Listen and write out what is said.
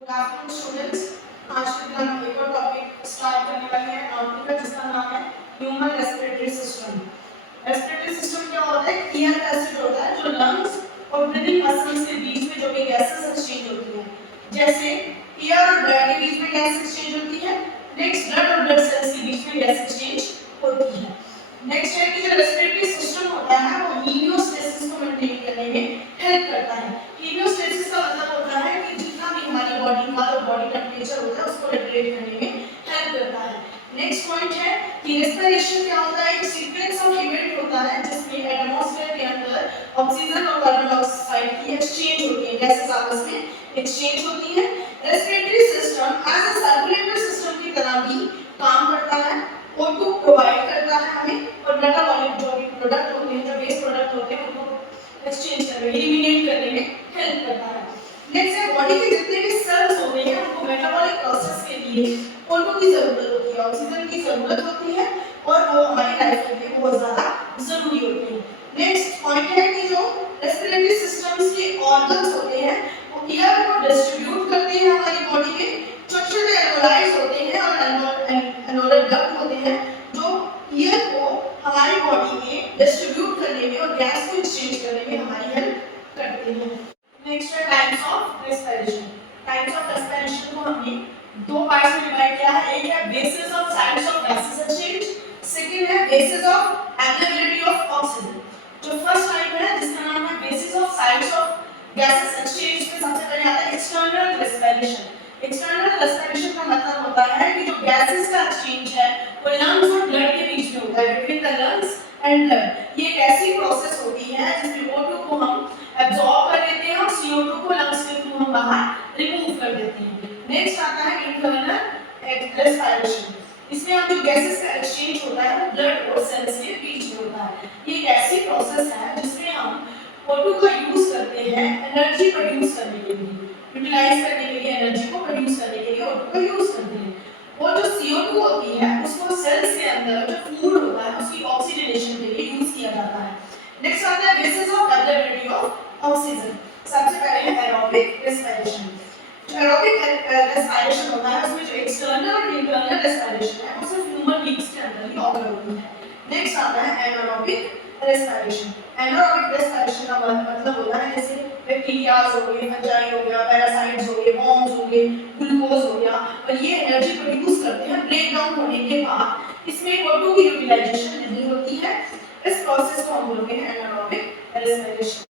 Good afternoon students. आज के दिन हम एक और टॉपिक स्टार्ट करने वाले हैं एनाटॉमी का, जिसका नाम है human respiratory system. Respiratory system क्या होता है? एयर पैसेज होता है जो लंग्स और ब्रीदिंग मसल्स के बीच में जो भी गैसेस एक्सचेंज होती हैं, जैसे एयर और ब्लड के बीच में गैस एक्सचेंज होती है। नेक्स्ट ब्लड और ब्लड सेल्स के बीच में गैस एक्सचेंज होती है। नेक्स्ट है कि जो रेस्पिरेटरी सिस्टम होता है वो हीलियोस्टेसिस को मेंटेन करने में हेल्प करता है। हीलियोस्टेसिस का मतलब होता है कि जितना भी हमारी बॉडी का जो बॉडी टेम्परेचर होता है उसको रेगुलेट करने में हेल्प करता है। नेक्स्ट पॉइंट है कि रेस्पिरेशन क्या होता है? एक सीक्वेंस ऑफ इवेंट होता है जिसमें एटमॉस्फेयर के अंदर ऑक्सीजन और कार्बन डाइऑक्साइड की एक्सचेंज होती है, गैसेस आपस में एक्सचेंज होती है। Respiratory system as a circulatory system की तरह भी काम करता है, O2 प्रोवाइड करता है हमें, और मेटाबॉलिक जो भी प्रोडक्ट होते हैं, जो वेस्ट प्रोडक्ट होते हैं, उनको एक्सचेंज करने में, एलिमिनेट करने में हेल्प करता है। नेक्स्ट है बॉडी के जितने भी सेल्स होते हैं उनको मेटाबॉलिक प्रोसेस के लिए O2 की जरूरत होती है, ऑक्सीजन की जरूरत होती है, और वो हमारी लाइफ के लिए बहुत ज्यादा जरूरी होती है। नेक्स्ट पॉइंट है कि जो रेस्पिरेटरी सिस्टम्स के ऑर्गन्स होते हैं वो एयर को डिस्ट्रीब्यूट करते हैं हमारी बॉडी के। छोटे-छोटे एल्वेओलाइज होते हैं और एल्वेओलर डक्ट होते हैं जो एयर को हमारी बॉडी में डिस्ट्रीब्यूट करने में और गैस को एक्सचेंज करने में हमारी हेल्प करते हैं। नेक्स्ट है types of respiration. Types of respiration को हमने दो पार्ट्स में डिवाइड किया है। एक है basis of science of gases exchange, second है basis of availability of oxygen. जो फर्स्ट टाइप है जिसका नाम है basis of science of gases exchange में सबसे पहले आता है एक्सटर्नल रेस्पिरेशन। एक्सटर्नल रेस्पिरेशन का मतलब होता है कि जो गैसेस का एक्सचेंज है वो लंग्स और ब्लड के बीच में होता है, between the lungs and blood. ये एक ऐसी प्रोसेस होती है जिसमें O2 को हम एब्जॉर्ब कर लेते हैं और CO2 को लंग्स के थ्रू हम बाहर रिमूव कर देते हैं। नेक्स्ट आता है इंटरनल रेस्पिरेशन। इसमें हम जो गैसेस का एक्सचेंज होता है वो ब्लड और सेल्स के बीच में होता है। ये एक ऐसी प्रोसेस है जिसमें हम O2 का यूज करते हैं एनर्जी प्रोड्यूस करने के लिए, यूटिलाइज करने के लिए, एनर्जी को प्रोड्यूस करने के लिए O2 का यूज करते हैं। और जो CO2 होती है उसको सेल्स के अंदर जो फूड होता है उसकी ऑक्सीडेशन के लिए यूज किया जाता है। नेक्स्ट आता है basis of availability of oxygen. सबसे पहले है एरोबिक रेस्पिरेशन। जो एरोबिक रेस्पिरेशन होता है उसमें जो एक्सटर्नल और इंटरनल रेस्पिरेशन है वो सिर्फ ह्यूमन बीइंग्स के अंदर ही ऑकर होती है। नेक्स्ट आता है एनारोबिक रेस्पिरेशन। एनारोबिक रेस्पिरेशन का मतलब होता है जैसे बैक्टीरियाज हो गए, फंजाई हो गया, पैरासाइट्स हो गए, वॉर्म्स हो गए, ग्लूकोज हो गया, और ये एनर्जी प्रोड्यूस करते हैं ब्रेक डाउन होने के बाद। इसमें O2 की यूटिलाइजेशन नहीं होती है। इस प्रोसेस को हम बोलते हैं एनारोबिक रेस्पिरेशन।